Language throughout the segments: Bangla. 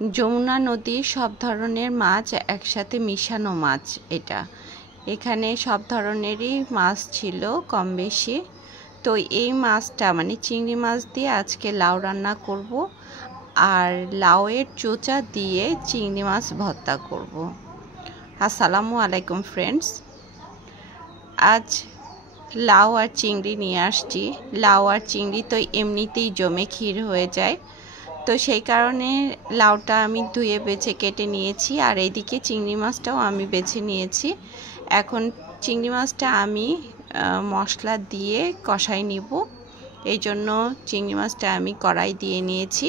যমুনা নদীর সব ধরনের মাছ একসাথে মিশানো মাছ এটা। এখানে সব ধরনেরই মাছ ছিল কম বেশি। তো এই মাছটা মানে চিংড়ি মাছ দিয়ে আজকে লাউ রান্না করব, আর লাউয়ের চোচা দিয়ে চিংড়ি মাছ ভর্তা করব। আসসালামু আলাইকুম ফ্রেন্ডস, আজ লাউ আর চিংড়ি নিয়ে আসছি। লাউ আর চিংড়ি তো এমনিতেই জমে ক্ষীর হয়ে যায়, তো সেই কারণে লাউটা আমি ধুয়ে বেছে কেটে নিয়েছি, আর এইদিকে চিংড়ি মাছটাও আমি বেছে নিয়েছি। এখন চিংড়ি মাছটা আমি মশলা দিয়ে কষাই নিব। এই জন্য চিংড়ি মাছটা আমি কড়াই দিয়ে নিয়েছি।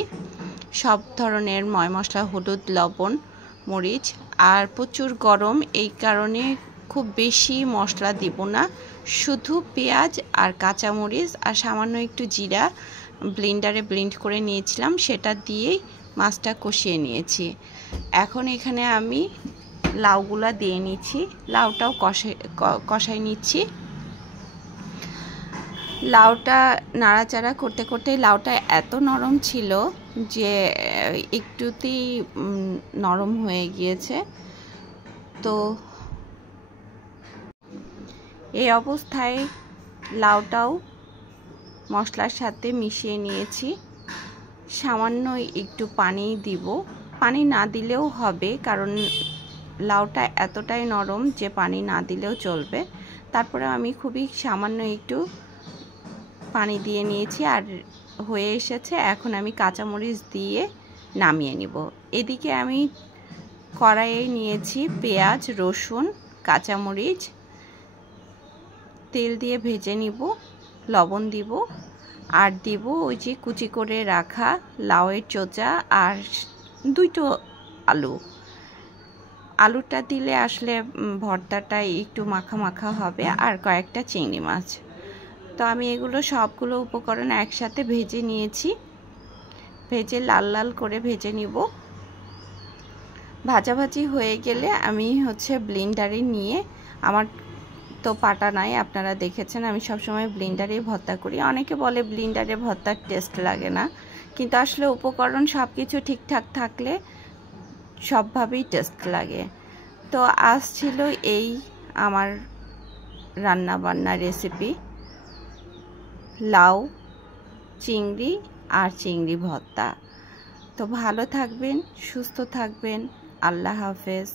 সব ধরনের ময় মশলা, হলুদ, লবণ, মরিচ, আর প্রচুর গরম, এই কারণে খুব বেশি মশলা দিব না। শুধু পেঁয়াজ আর কাঁচামরিচ আর সামান্য একটু জিরা ব্লেন্ডারে ব্লেন্ড করে নিয়েছিলাম, সেটা দিয়েই মাছটা কষিয়ে নিয়েছি। এখন এখানে আমি লাউগুলা দিয়ে নিচ্ছি, লাউটাও কষাই নিচ্ছি। লাউটা নাড়াচাড়া করতে করতে লাউটা এত নরম ছিল যে একটুতেই নরম হয়ে গিয়েছে। তো এই অবস্থায় লাউটাও মশলার সাথে মিশিয়ে নিয়েছি। সামান্য একটু পানি দিব, পানি না দিলেও হবে, কারণ লাউটা এতটাই নরম যে পানি না দিলেও চলবে। তারপরে আমি খুবই সামান্য একটু পানি দিয়ে নিয়েছি, আর হয়ে এসেছে। এখন আমি কাঁচামরিচ দিয়ে নামিয়ে নিব। এদিকে আমি কড়াইয়ে নিয়েছি পেঁয়াজ, রসুন, কাঁচামরিচ, তেল দিয়ে ভেজে নিব, লবণ দিব, আর দিব ওই যে কুচি করে রাখা লাউয়ের চোচা আর দুটো আলু। আলুটা দিলে আসলে ভর্তাটা একটু মাখা মাখা হবে, আর কয়েকটা চিংড়ি মাছ। তো আমি এগুলো সবগুলো উপকরণ একসাথে ভেজে নিয়েছি। ভেজে লাল লাল করে ভেজে নিব। ভাজাভাজি হয়ে গেলে আমি ব্লেন্ডারে নিয়ে, আমার তো পাটা নাই, আপনারা দেখেছেন আমি সবসময় ব্লেন্ডারে ভর্তা করি। অনেকে বলে ব্লেন্ডারে ভর্তার টেস্ট লাগে না, কিন্তু আসলে উপকরণ সব কিছু ঠিকঠাক থাকলে সবভাবেই টেস্ট লাগে। তো আজ ছিল এই আমার রান্না বান্না রেসিপি, লাউ, চিংড়ি আর চিংড়ি ভর্তা। তো ভালো থাকবেন, সুস্থ থাকবেন। আল্লাহ হাফেজ।